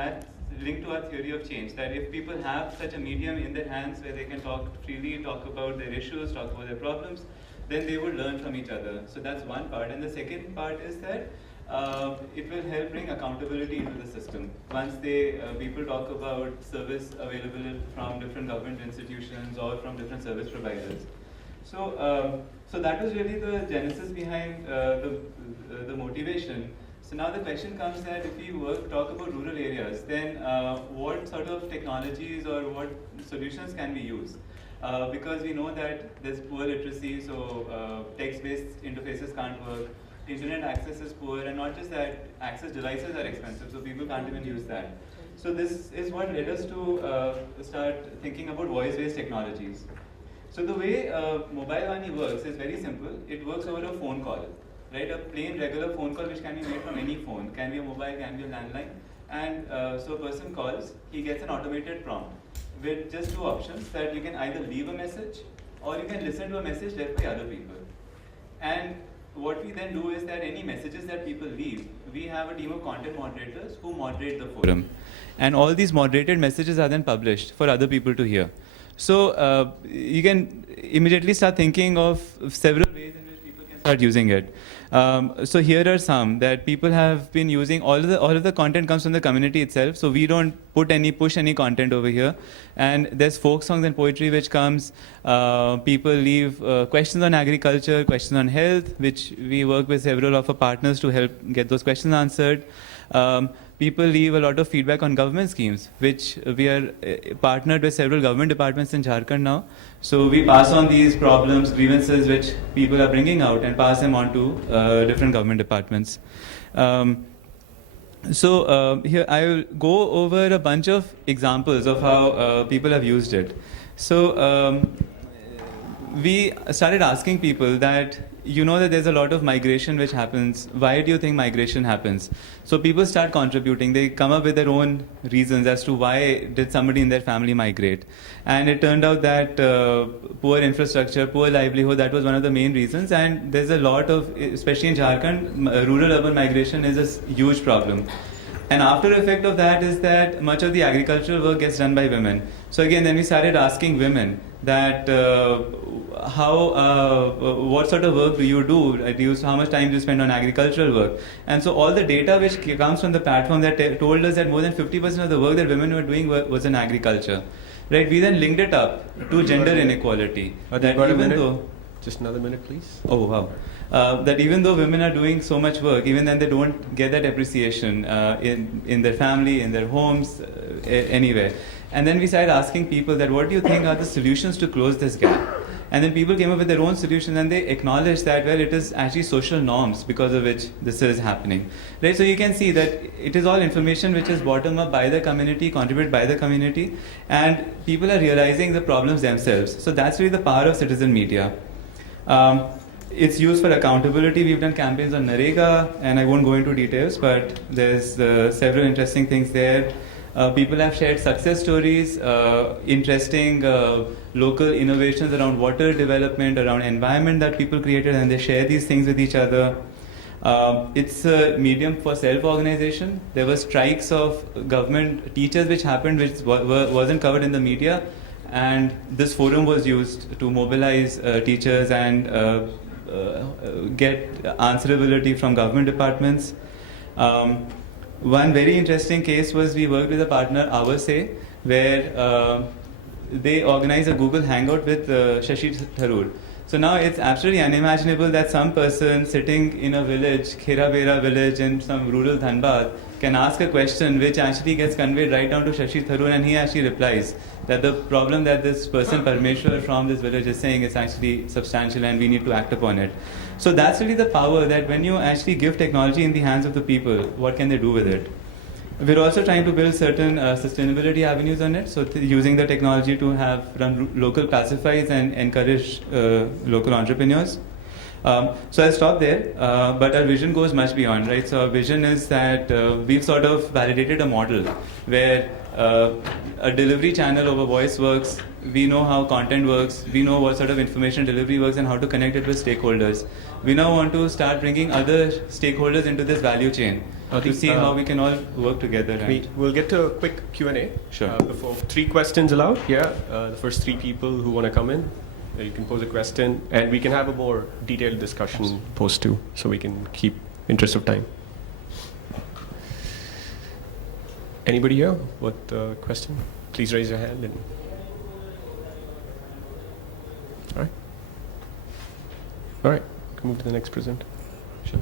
That's linked to our theory of change, that if people have such a medium in their hands where they can talk freely, talk about their issues, talk about their problems, then they would learn from each other. So that's one part. And the second part is that it will help bring accountability into the system. Once people talk about service available from different government institutions or from different service providers. So that was really the genesis behind the motivation. So now the question comes that if we talk about rural areas, then what sort of technologies or what solutions can we use? Because we know that there's poor literacy, so text-based interfaces can't work. Internet access is poor, and not just that, access devices are expensive, so people can't even use that. So this is what led us to start thinking about voice-based technologies. So the way Mobile Vani works is very simple. It works over a phone call. Right, a plain regular phone call which can be made from any phone, can be a mobile, can be a landline, and so a person calls, he gets an automated prompt with just two options, that you can either leave a message or you can listen to a message left by other people. And what we then do is that any messages that people leave, we have a team of content moderators who moderate the forum. And all these moderated messages are then published for other people to hear. So you can immediately start thinking of several ways in which people can start using it. So here are some that people have been using. All of the content comes from the community itself, so we don't push any content over here. And there's folk songs and poetry which comes. People leave questions on agriculture, questions on health, which we work with several of our partners to help get those questions answered. People leave a lot of feedback on government schemes, which we are partnered with several government departments in Jharkhand now. So we pass on these problems, grievances which people are bringing out, and pass them on to different government departments. Here I will go over a bunch of examples of how people have used it. So we started asking people that, you know that there's a lot of migration which happens. Why do you think migration happens? So people start contributing. They come up with their own reasons as to why did somebody in their family migrate. And it turned out that poor infrastructure, poor livelihood, that was one of the main reasons. And there's a lot of, especially in Jharkhand, rural-urban migration is a huge problem. And after effect of that is that much of the agricultural work gets done by women. So again, then we started asking women that what sort of work do you do? How much time do you spend on agricultural work? And so all the data which comes from the platform that told us that more than 50% of the work that women were doing was in agriculture. Right? We then linked it up to gender inequality. That even though, just another minute, please. Oh wow. That even though women are doing so much work, even then they don't get that appreciation in their family, in their homes, anywhere. And then we started asking people that, what do you think are the solutions to close this gap? And then people came up with their own solutions, and they acknowledged that, well, it is actually social norms because of which this is happening. Right? So you can see that it is all information which is bottom up by the community, contributed by the community, and people are realizing the problems themselves. So that's really the power of citizen media. It's used for accountability. We've done campaigns on Narega, and I won't go into details, but there's several interesting things there. People have shared success stories, interesting local innovations around water development, around environment that people created, and they share these things with each other. It's a medium for self-organization. There were strikes of government teachers which happened, which wasn't covered in the media, and this forum was used to mobilize teachers and get answerability from government departments. One very interesting case was we worked with a partner, Avase, where they organized a Google Hangout with Shashi Tharoor. So now it's absolutely unimaginable that some person sitting in a village, Kherabera village in some rural Dhanbad, can ask a question which actually gets conveyed right down to Shashi Tharoor, and he actually replies that the problem that this person, Parmeshwar, from this village is saying is actually substantial and we need to act upon it. So that's really the power, that when you actually give technology in the hands of the people, what can they do with it? We're also trying to build certain sustainability avenues on it, so using the technology to run local classifieds and encourage local entrepreneurs. So I'll stop there, but our vision goes much beyond, right? So our vision is that we've sort of validated a model where a delivery channel over voice works, we know how content works, we know what sort of information delivery works and how to connect it with stakeholders. We now want to start bringing other stakeholders into this value chain to see how we can all work together. We'll get to a quick Q&A. Sure. Before 3 questions allowed. Yeah, the first 3 people who want to come in, you can pose a question, and we can have a more detailed discussion post too, so we can keep interest of time. Anybody here with a question? Please raise your hand. All right. Can move to the next presenter. Sure.